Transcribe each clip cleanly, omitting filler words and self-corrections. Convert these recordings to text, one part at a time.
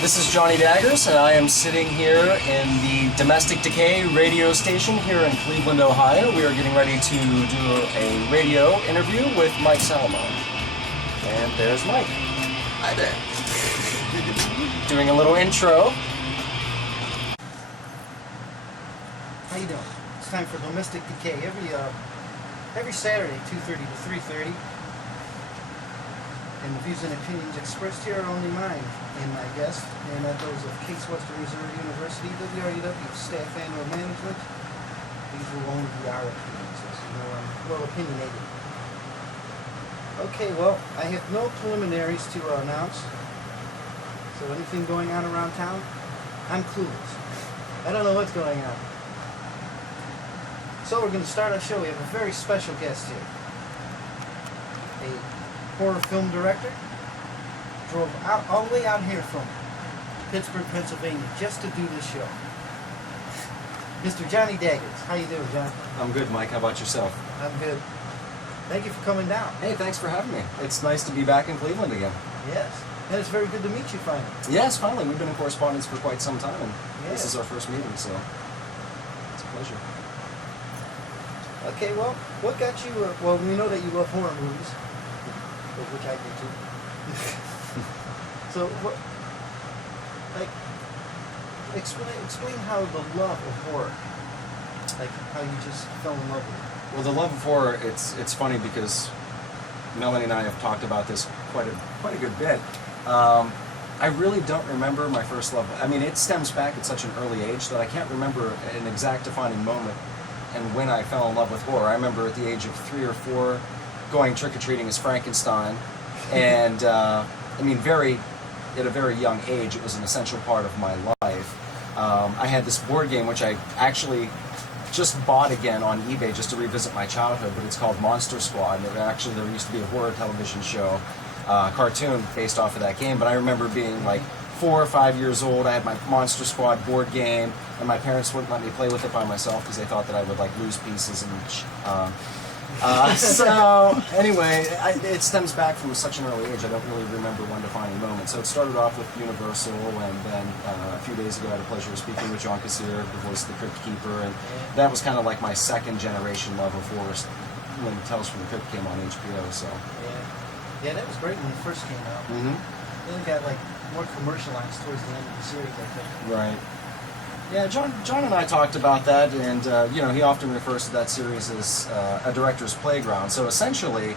This is Johnny Daggers, and I am sitting here in the domestic Decay radio station here in Cleveland, Ohio. We are getting ready to do a radio interview with Mike Salamone. And there's Mike. Hi there. Doing a little intro. How you doing? It's time for Domestic Decay every Saturday, 2:30 to 3:30. And the views and opinions expressed here are only mine and my guest, and those of Case Western Reserve University, WRUW staff and/or management. These will only be our opinions, as you know, I'm well opinionated. Okay, well, I have no preliminaries to announce. So anything going on around town? I'm clueless. I don't know what's going on. So we're going to start our show. We have a very special guest here. A horror film director. Drove all the way out here from Pittsburgh, Pennsylvania, just to do this show. Mr. Johnny Daggers. How you doing, John? I'm good, Mike. How about yourself? I'm good. Thank you for coming down. Hey, thanks for having me. It's nice to be back in Cleveland again. Yes. And it's very good to meet you finally. Yes, finally. We've been in correspondence for quite some time, and Yes. this is our first meeting, so it's a pleasure. Okay, well, what got you, well, we know that you love horror movies, which I do too. So, what, like, explain how the love of horror, like how you just fell in love with it. Well, the love of horror, it's funny because Melanie and I have talked about this quite a good bit. I really don't remember my first love. I mean, it stems back at such an early age that I can't remember an exact defining moment and when I fell in love with horror. I remember at the age of 3 or 4 going trick-or-treating as Frankenstein, and I mean, at a very young age, it was an essential part of my life. I had this board game which I actually just bought again on eBay just to revisit my childhood, but it's called Monster Squad. And actually, there used to be a horror television show, cartoon based off of that game, but I remember being like 4 or 5 years old. I had my Monster Squad board game, and my parents wouldn't let me play with it by myself because they thought that I would like lose pieces and so anyway, it stems back from such an early age. I don't really remember one defining moment. So it started off with Universal, and then a few days ago I had the pleasure of speaking with John Kassir, the voice of the Crypt Keeper, and that was kind of like my second generation love of horror when Tales from the Crypt came on HBO. So Yeah, that was great when it first came out. Mm-hmm. Then it got like more commercialized towards the end of the series, I think. Right. Yeah, John and I talked about that, and you know, he often refers to that series as a director's playground. So essentially,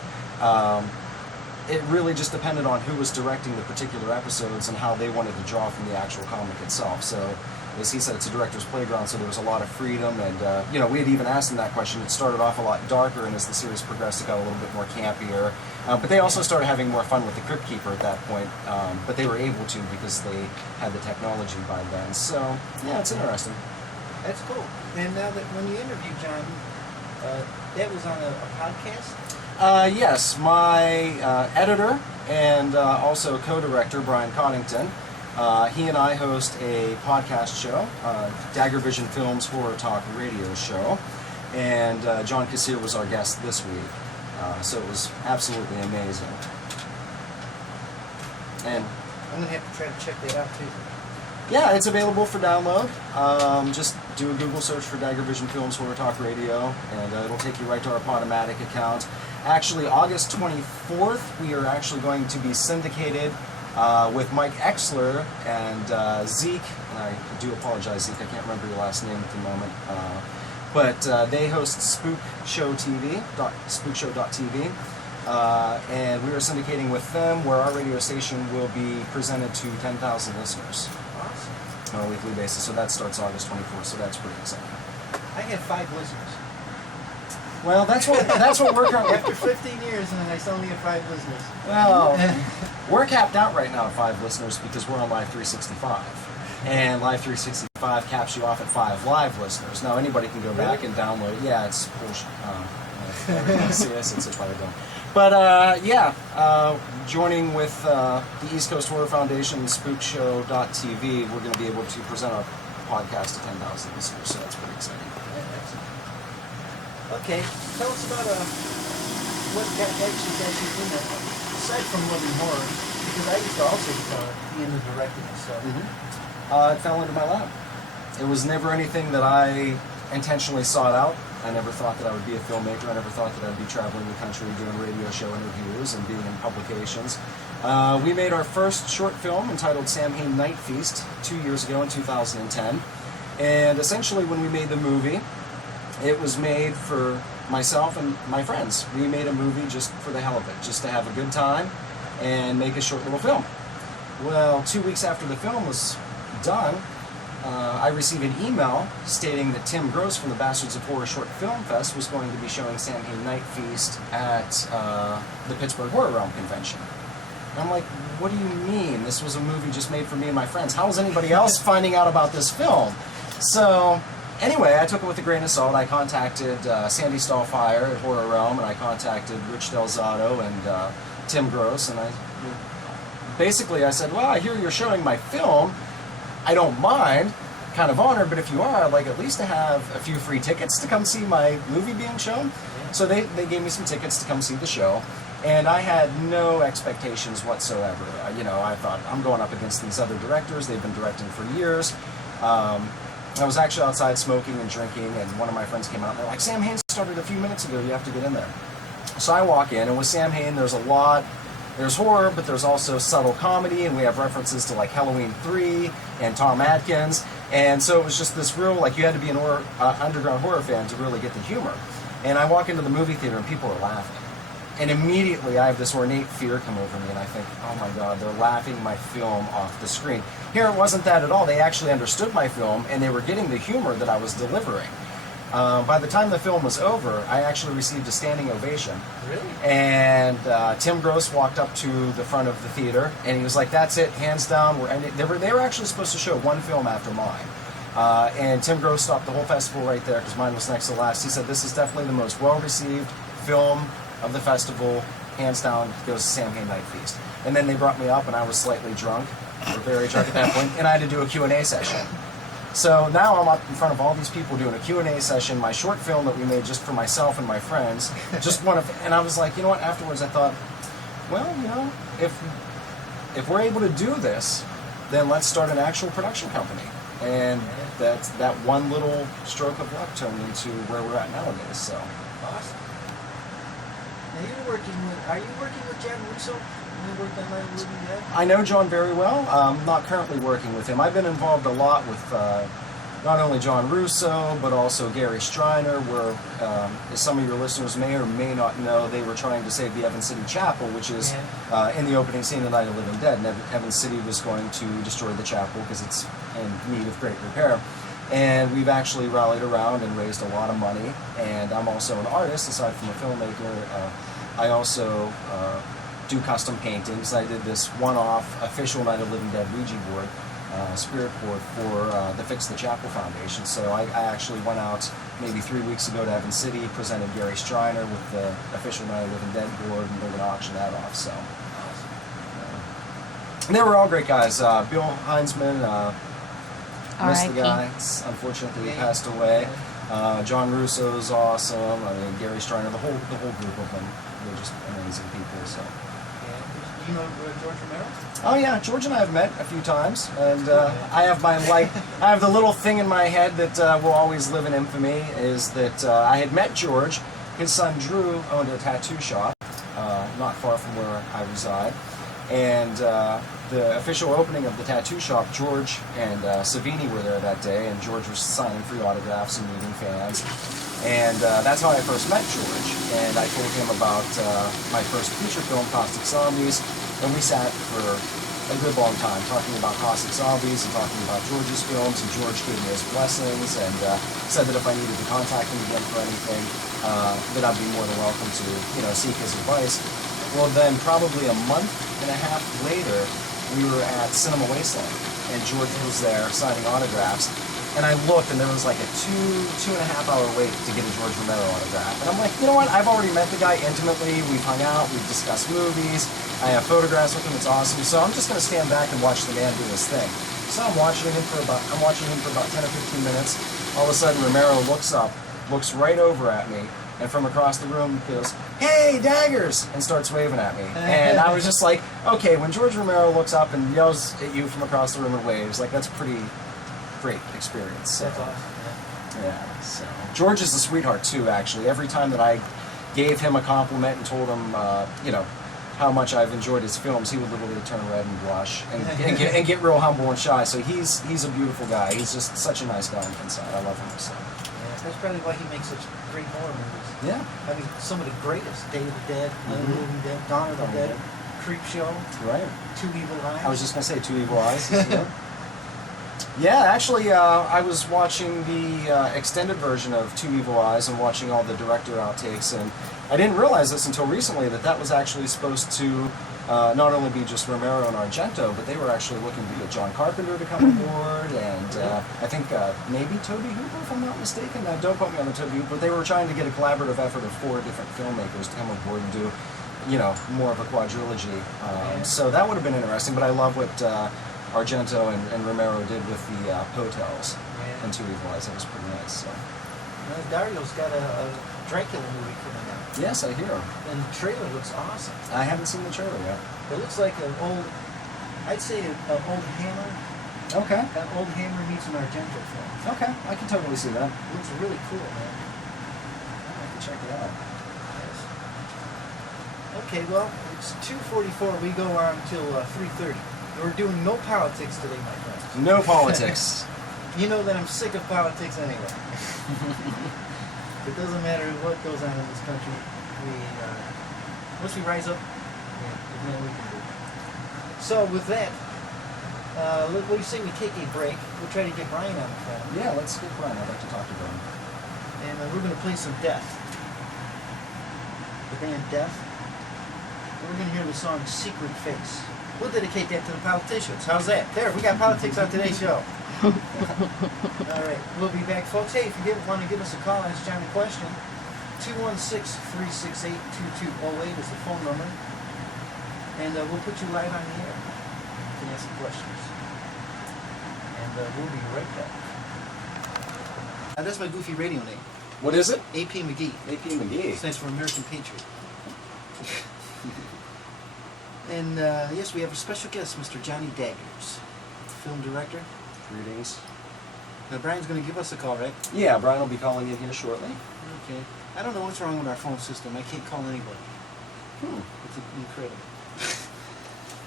it really just depended on who was directing the particular episodes and how they wanted to draw from the actual comic itself. So, as he said, it's a director's playground, so there was a lot of freedom, and you know, we had even asked him that question. It started off a lot darker, and as the series progressed, it got a little bit more campier. But they also started having more fun with the Crypt Keeper at that point, but they were able to because they had the technology by then. So, yeah, it's interesting. That's cool. And now that when you interviewed John, that was on a podcast? Yes, my editor and also co-director, Brian Coddington, he and I host a podcast show, Dagger Vision Films Horror Talk Radio Show, and John Kassir was our guest this week. So it was absolutely amazing. And I'm going to have to try to check that out too. yeah, it's available for download. Just do a Google search for Dagger Vision Films Horror Talk Radio, and it'll take you right to our Podomatic account. Actually, August 24th, we are actually going to be syndicated with Mike Exler and Zeke. And I do apologize, Zeke, I can't remember your last name at the moment. But they host Spookshow.tv, and we are syndicating with them, where our radio station will be presented to 10,000 listeners. Awesome. On a weekly basis. So that starts August 24th. So that's pretty exciting. I have 5 listeners. Well, that's what we're currently. After 15 years, and I still only have 5 listeners. Well, we're capped out right now at 5 listeners because we're on Live 365. And Live 365 caps you off at 5 live listeners. Now anybody can go back and download. Yeah, it's bullshit. Everybody see us, it's probably dumb. But yeah, joining with the East Coast Horror Foundation, Spookshow.tv, we're going to be able to present our podcast to 10,000 listeners. So that's pretty exciting. Okay, tell us about what actually got you in that. Aside from loving horror, Because I used to also be into directing myself. It fell into my lap. It was never anything that I intentionally sought out. I never thought that I would be a filmmaker. I never thought that I'd be traveling the country doing radio show interviews and being in publications. We made our first short film entitled Samhain Night Feast 2 years ago in 2010. And essentially when we made the movie, it was made for myself and my friends. We made a movie just for the hell of it, just to have a good time and make a short little film. Well, 2 weeks after the film was done, I received an email stating that Tim Gross from the Bastards of Horror Short Film Fest was going to be showing Samhain Night Feast at the Pittsburgh WRUW convention. And I'm like, what do you mean? This was a movie just made for me and my friends. How is anybody else finding out about this film? So anyway, I took it with a grain of salt. I contacted Sandy Stallfire at Horror Realm, and I contacted Rich Delzato and Tim Gross, and I said, well, I hear you're showing my film. I don't mind, kind of honored, but if you are, I'd like at least to have a few free tickets to come see my movie being shown. So they gave me some tickets to come see the show, and I had no expectations whatsoever. I thought, I'm going up against these other directors. They've been directing for years. I was actually outside smoking and drinking, and one of my friends came out, and they're like, Sam Hain started a few minutes ago, you have to get in there. So I walk in, and with Sam Hain, there's horror, but there's also subtle comedy, and we have references to like Halloween 3 and Tom Atkins, and so it was just this real, like, you had to be an underground horror fan to really get the humor. And I walk into the movie theater, and people are laughing. And immediately I have this ornate fear come over me, and I think, oh my God, they're laughing my film off the screen. Here it wasn't that at all. They actually understood my film, and they were getting the humor that I was delivering. By the time the film was over, I actually received a standing ovation. Really? And Tim Gross walked up to the front of the theater, and he was like, that's it, hands down. They were actually supposed to show one film after mine. And Tim Gross stopped the whole festival right there, because mine was next to last. He said, this is definitely the most well-received film of the festival. Hands down, goes to Samhain Night Feast. And then they brought me up, and I was slightly drunk, or very drunk at that point, and I had to do a Q&A session. So now I'm up in front of all these people doing a Q&A session, my short film that we made just for myself and my friends, and I was like, you know what, afterwards I thought, well, if we're able to do this, then let's start an actual production company. And that one little stroke of luck turned into where we're at nowadays, so. Awesome. Now are you working with John Russo? You worked on Night of the Living Dead? I know John very well. I'm not currently working with him. I've been involved a lot with not only John Russo, but also Gary Striner, where, as some of your listeners may or may not know, they were trying to save the Evans City Chapel, which is in the opening scene of Night of the Living Dead. And Evans City was going to destroy the chapel because it's in need of great repair. And we've actually rallied around and raised a lot of money. And I'm also an artist, aside from a filmmaker. I also do custom paintings. I did this one-off official Night of the Living Dead Ouija board, spirit board for the Fix the Chapel Foundation. So I actually went out maybe 3 weeks ago to Evans City, presented Gary Striner with the official Night of the Living Dead board, and they're going to auction that off. So and they were all great guys. Bill Heinzman, missed the guy. Unfortunately, he passed away. John Russo's awesome. I mean, Gary Striner, the whole group of them. They're just amazing people. So. Do you know George Romero? Oh yeah, George and I have met a few times, and I have the little thing in my head that will always live in infamy, is that I had met George. His son Drew owned a tattoo shop not far from where I reside, and the official opening of the tattoo shop, George and Savini were there that day, and George was signing free autographs and meeting fans. And that's how I first met George, and I told him about my first feature film, Caustic Zombies, and we sat for a good long time talking about Caustic Zombies and talking about George's films, and George gave me his blessings and said that if I needed to contact him again for anything, that I'd be more than welcome to, seek his advice. Well, then probably a month and a half later, we were at Cinema Wasteland, and George was there signing autographs. And I looked, and there was like a two and a half hour wait to get a George Romero autograph. And I'm like, you know what? I've already met the guy intimately. We've hung out. We've discussed movies. I have photographs with him. It's awesome. So I'm just going to stand back and watch the man do his thing. So I'm watching him for about 10 or 15 minutes. All of a sudden, Romero looks up, looks right over at me, and from across the room goes, "Hey, Daggers!" and starts waving at me. And I was just like, okay, when George Romero looks up and yells at you from across the room and waves, like, that's a pretty great experience. So, That's awesome. yeah, so. George is a sweetheart, too, actually. Every time that I gave him a compliment and told him, how much I've enjoyed his films, he would literally turn red and blush and get real humble and shy. So he's a beautiful guy. He's just such a nice guy on the inside. I love him. So. Yeah, that's probably why he makes such great horror movies. Yeah. I mean, some of the greatest: Day of the Dead, Night of the Living Dead, Dawn of the Dead, Creep Show, Right. Two Evil Eyes. I was just gonna say Two Evil Eyes. Yeah, actually, I was watching the extended version of Two Evil Eyes and watching all the director outtakes, and I didn't realize this until recently that was actually supposed to not only be just Romero and Argento, but they were actually looking to get John Carpenter to come aboard, and I think maybe Toby Hooper, if I'm not mistaken. Now, don't quote me on the Toby Hooper, but they were trying to get a collaborative effort of 4 different filmmakers to come aboard and do, more of a quadrilogy. So that would have been interesting, but I love what Argento and Romero did with the Potels and Two Evil Eyes. That was pretty nice. So. Dario's got a Dracula movie coming out. Yes, I hear. And the trailer looks awesome. I haven't seen the trailer yet. It looks like an old, I'd say an old Hammer. Okay. An old Hammer meets an Argento film. Okay, I can totally see that. It looks really cool, man. I can check it out. Yes. Okay, well, it's 2:44. We go on till 3:30. We're doing no politics today, my friends. No politics. You know that I'm sick of politics anyway. It doesn't matter what goes on in this country. Once we rise up, there's nothing we can do. So with that, what do you say we take a break? We'll try to get Brian on the phone. Yeah, let's get Brian. I'd like to talk to Brian. And we're going to play some Death. The band Death. And we're going to hear the song Secret Face. We'll dedicate that to the politicians. How's that? There, we got politics on today's show. All right, we'll be back, folks. Hey, if you want to give us a call, ask John a question, 216-368-2208 is the phone number. And we'll put you live on the air. You can ask questions. And we'll be right back. That's my goofy radio name. What is it? AP McGee. AP McGee. Stands for American Patriot. And yes, we have a special guest, Mr. Johnny Daggers, film director. Greetings. Now, Brian's going to give us a call, right? Yeah, Brian will be calling in here shortly. Okay. I don't know what's wrong with our phone system. I can't call anybody. It's incredible.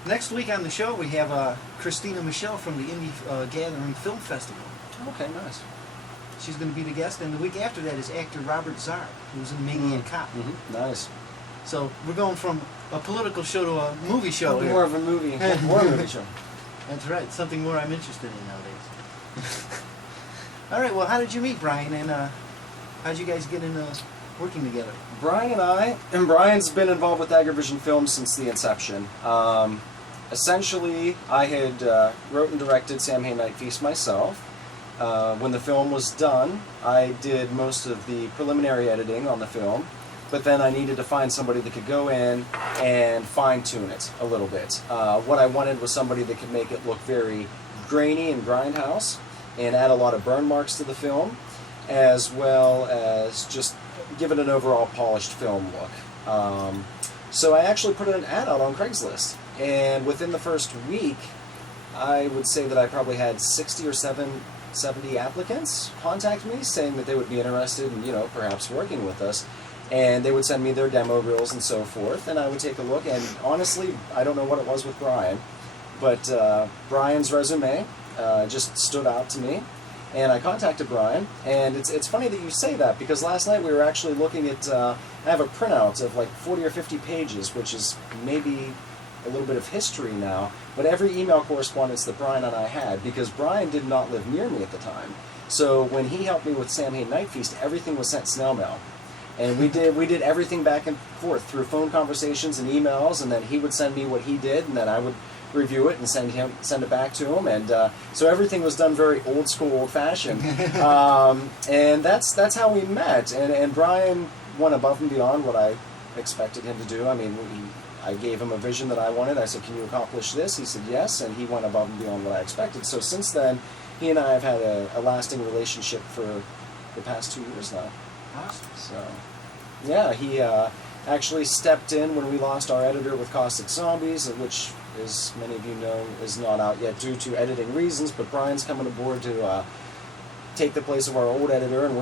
Next week on the show, we have Christina Michelle from the Indie Gathering Film Festival. Okay, nice. She's going to be the guest. And the week after that is actor Robert Zard, who's in Maniac Cop. Nice. So we're going from a political show to a movie show here. More of a movie. More movie show. That's right. Something more I'm interested in nowadays. All right. Well, how did you meet Brian, and how did you guys get into working together? Brian and Brian's been involved with Dagger Vision Films since the inception. Essentially, I had wrote and directed Sam Hain Night Feast myself. When the film was done, I did most of the preliminary editing on the film. But then I needed to find somebody that could go in and fine-tune it a little bit. What I wanted was somebody that could make it look very grainy and grindhouse and add a lot of burn marks to the film, as well as just give it an overall polished film look. So I actually put an ad out on Craigslist, and within the first week, I would say that I probably had 60 or 70 applicants contact me saying that they would be interested in, perhaps working with us. And they would send me their demo reels and so forth, and I would take a look. And honestly, I don't know what it was with Brian, but Brian's resume just stood out to me. And I contacted Brian, and it's funny that you say that, because last night we were actually looking at, I have a printout of like 40 or 50 pages, which is maybe a little bit of history now, but every email correspondence that Brian and I had, because Brian did not live near me at the time. So when he helped me with Sam Hain Night Feast, everything was sent snail mail. And we did everything back and forth through phone conversations and emails, and then he would send me what he did, and then I would review it and send it back to him, and so everything was done very old school, old fashioned, and that's how we met. And Brian went above and beyond what I expected him to do. I mean, I gave him a vision that I wanted. I said, "Can you accomplish this?" He said, "Yes," and he went above and beyond what I expected. So since then, he and I have had a lasting relationship for the past 2 years now. Awesome. So. Yeah, he actually stepped in when we lost our editor with Caustic Zombies, which, as many of you know, is not out yet due to editing reasons, but Brian's coming aboard to take the place of our old editor, and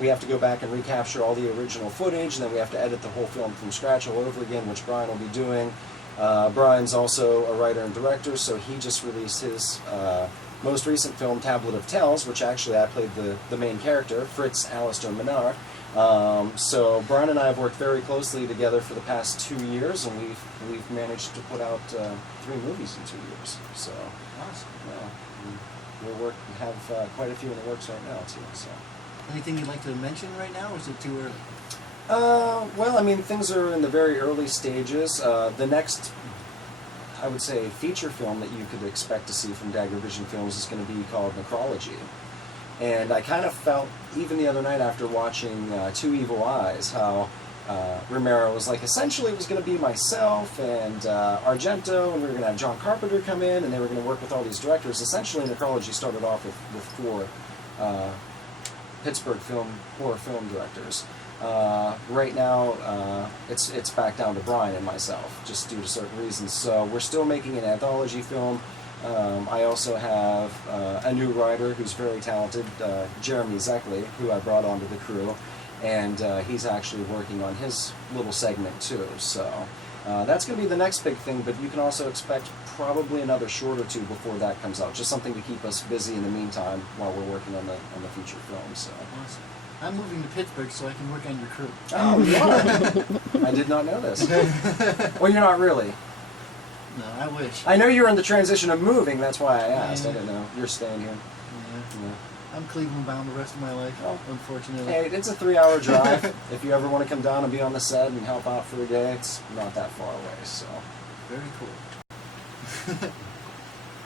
we have to go back and recapture all the original footage, and then we have to edit the whole film from scratch all over again, which Brian will be doing. Brian's also a writer and director, so he just released his most recent film, Tablet of Tales, which actually I played the main character, Fritz Alistair Menard. So Brian and I have worked very closely together for the past 2 years, and we've managed to put out 3 movies in 2 years. So Awesome. yeah, we have quite a few in the works right now too. So Anything you'd like to mention right now, or is it too early? well, I mean, things are in the very early stages. The next, I would say, feature film that you could expect to see from Dagger Vision Films is going to be called Necrology. And I kind of felt, even the other night after watching Two Evil Eyes, how Romero was like, essentially it was going to be myself and Argento, and we were going to have John Carpenter come in, and they were going to work with all these directors. Essentially, Necrology started off with 4 Pittsburgh horror film directors. Right now, it's back down to Brian and myself, just due to certain reasons. So we're still making an anthology film. I also have a new writer who's very talented, Jeremy Zeckley, who I brought onto the crew, and he's actually working on his little segment too. So that's going to be the next big thing, but you can also expect probably another short or 2 before that comes out, just something to keep us busy in the meantime while we're working on the feature film. So. Awesome. I'm moving to Pittsburgh so I can work on your crew. Oh, you are? I did not know this. Well, you're not really. No, I wish. I know you're in the transition of moving, that's why I asked. Yeah. I didn't know. You're staying here. Yeah. Yeah. I'm Cleveland bound the rest of my life, Oh. unfortunately. Hey, it's a 3-hour drive. If you ever want to come down and be on the set and help out for a day, it's not that far away, so. Very cool.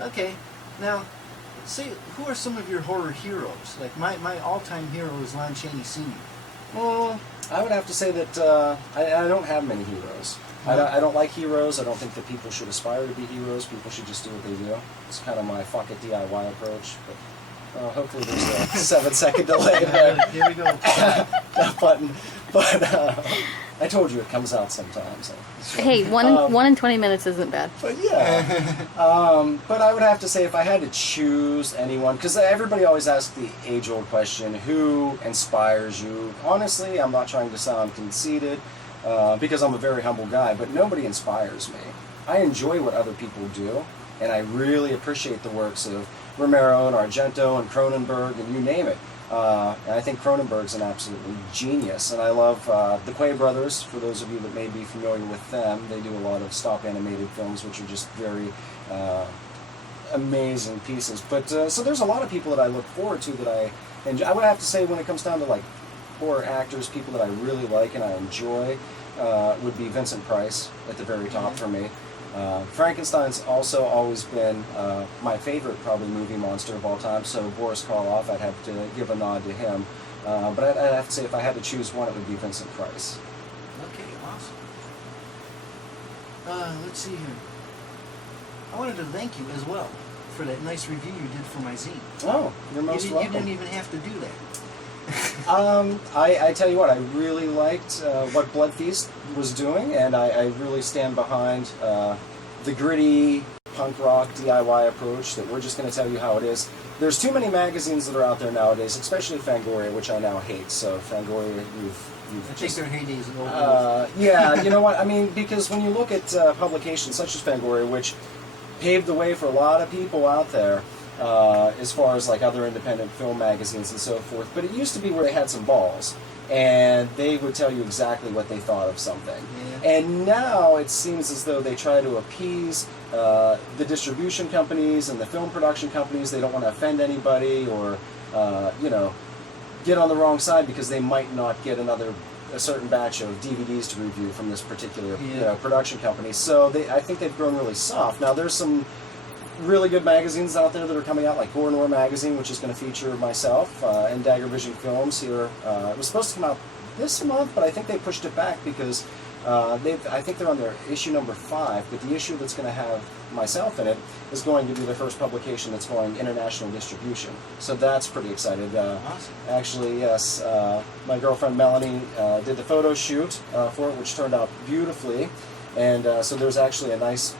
Okay, now, say, who are some of your horror heroes? Like, my all-time hero is Lon Chaney Sr. Well, I would have to say that I don't have many heroes. I don't like heroes. I don't think that people should aspire to be heroes. People should just do what they do. It's kind of my fuck it DIY approach. But hopefully there's a 7-second delay there. Here we go. That button. But I told you it comes out sometimes. Hey, one in 20 minutes isn't bad. But yeah. But I would have to say, if I had to choose anyone, because everybody always asks the age-old question, who inspires you? Honestly, I'm not trying to sound conceited, because I'm a very humble guy, but nobody inspires me. I enjoy what other people do, and I really appreciate the works of Romero and Argento and Cronenberg and you name it. And I think Cronenberg's an absolutely genius, and I love the Quay brothers. For those of you that may be familiar with them, they do a lot of stop animated films, which are just very amazing pieces. But so there's a lot of people that I look forward to that I enjoy. I would have to say, when it comes down to like horror actors, people that I really like and I enjoy would be Vincent Price at the very top for me. Frankenstein's also always been my favorite, probably, movie monster of all time, so Boris Karloff, I'd have to give a nod to him. But I'd have to say, if I had to choose one, it would be Vincent Price. Okay, awesome. Let's see here. I wanted to thank you as well for that nice review you did for my zine. Oh, you're most welcome. You didn't even have to do that. I tell you what, I really liked what Blood Feast was doing, and I really stand behind the gritty punk rock DIY approach that we're just going to tell you how it is. There's too many magazines that are out there nowadays, especially Fangoria, which I now hate. So Fangoria, you've I just... think their heydays are over. Yeah, you know what? I mean, because when you look at publications such as Fangoria, which paved the way for a lot of people out there, as far as like other independent film magazines and so forth, but it used to be where they had some balls and they would tell you exactly what they thought of something. Yeah. And now it seems as though they try to appease the distribution companies and the film production companies. They don't want to offend anybody or get on the wrong side because they might not get a certain batch of DVDs to review from this particular production company. So I think they've grown really soft. Now there's some really good magazines out there that are coming out, like Gore Noir magazine, which is going to feature myself and Dagger Vision Films here. It was supposed to come out this month, but I think they pushed it back because I think they're on their issue number 5, but the issue that's going to have myself in it is going to be the first publication that's going international distribution. So that's pretty excited. Awesome. Actually, yes, my girlfriend Melanie did the photo shoot for it, which turned out beautifully. And so there's actually a nice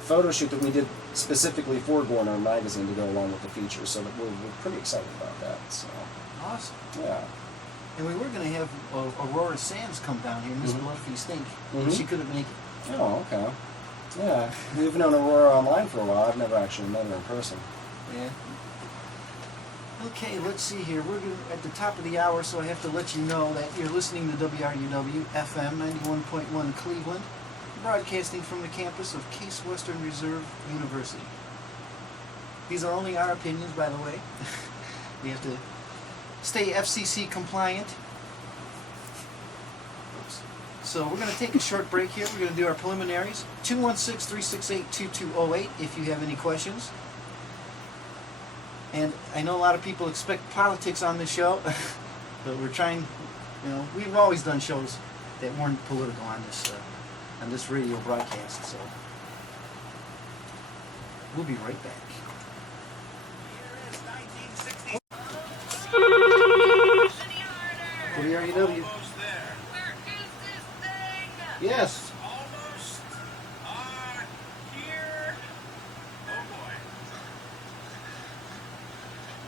photo shoot that we did specifically for Gorner Magazine to go along with the feature. So that we're pretty excited about that. So Awesome. yeah. And we were going to have Aurora Sands come down here, Miss Bloodfeast Stink. Mhm. She couldn't make it. Oh, okay. Yeah, we've known Aurora online for a while. I've never actually met her in person. Yeah. Okay, let's see here. We're at the top of the hour, so I have to let you know that you're listening to WRUW FM 91.1 Cleveland, broadcasting from the campus of Case Western Reserve University. These are only our opinions, by the way. We have to stay FCC compliant. Oops. So we're going to take a short break here. We're going to do our preliminaries. 216-368-2208 if you have any questions. And I know a lot of people expect politics on this show, but we're trying, we've always done shows that weren't political on this radio broadcast, so we'll be right back. WRUW. Yes. Almost here. Oh boy.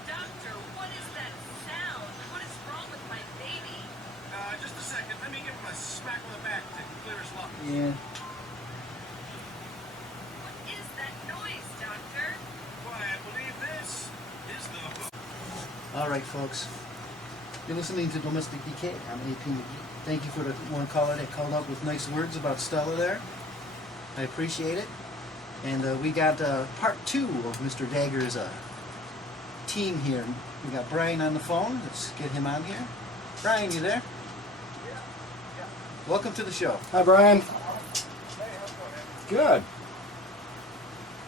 Doctor, what is that sound? What is wrong with my baby? Just a second. Let me give him a smack on the back to clear his lungs. Yeah. What is that noise, Doctor? Why, I believe this is the hook. All right, folks. You're listening to Domestic Decay. I'm AP McGee. Thank you for the one caller that called up with nice words about Stella there. I appreciate it. And we got part 2 of Mr. Daggers' team here. We got Brian on the phone. Let's get him on here. Brian, you there? Yeah. Welcome to the show. Hi, Brian. Hey, how's it going, man? Good.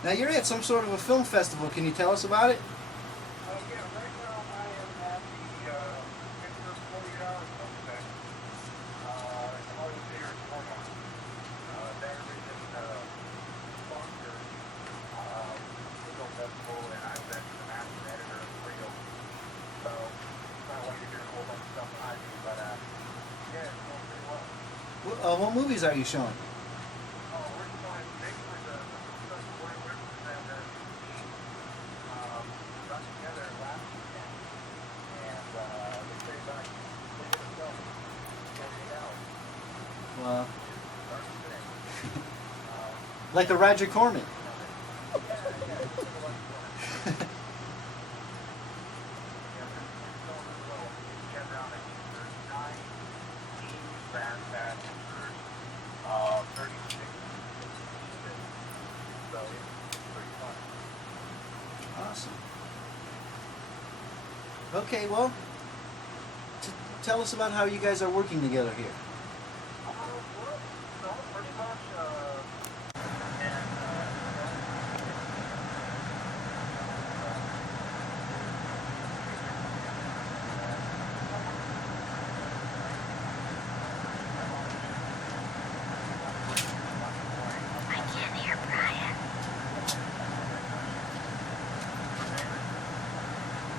Now you're at some sort of a film festival. Can you tell us about it? Yeah, right now I am at the Pittsburgh 48-hour film event. It's always here in Omaha. Daggers is sponsor the film festival, and I was actually the master editor of the reel. So, I want you to hear a whole bunch of stuff that I do, but yeah, it's going pretty well. What movies are you showing? Oh, we're showing basically the film festival where we're presenting got together last weekend, and they say that they did a film in 48 hours. Well, Starting today. like a Roger Corman. Yeah, it's sort of like yeah, it's going really well. We get around, I think there's 9 teams that enters, 36 pieces. So it's pretty fun. Awesome. Okay, well, tell us about how you guys are working together here. Well, pretty much, and,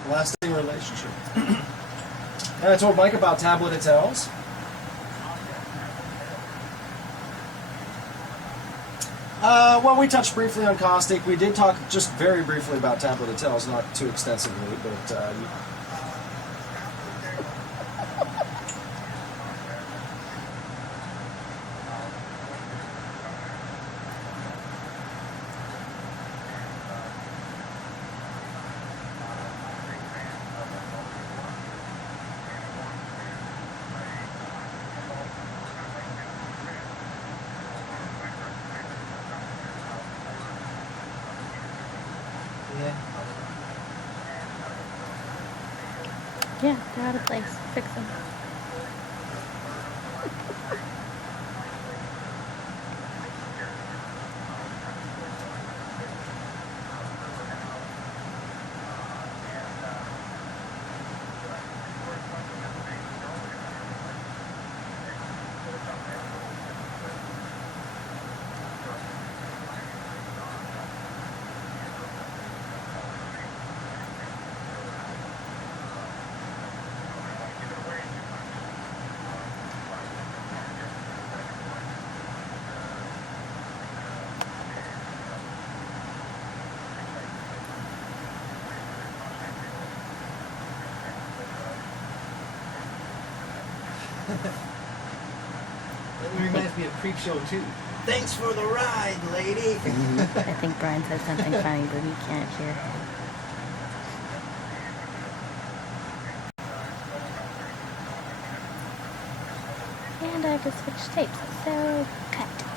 Lasting relationship. And I told Mike about Tablet of Tales. Well, we touched briefly on Caustic. We did talk just very briefly about Tablet of Tales, not too extensively, but Yeah. Yeah, they're out of place. Fix them. That reminds me of Creep Show 2. Thanks for the ride, lady. I think Brian said something funny, but we can't hear. And I have to switch tapes, so cut.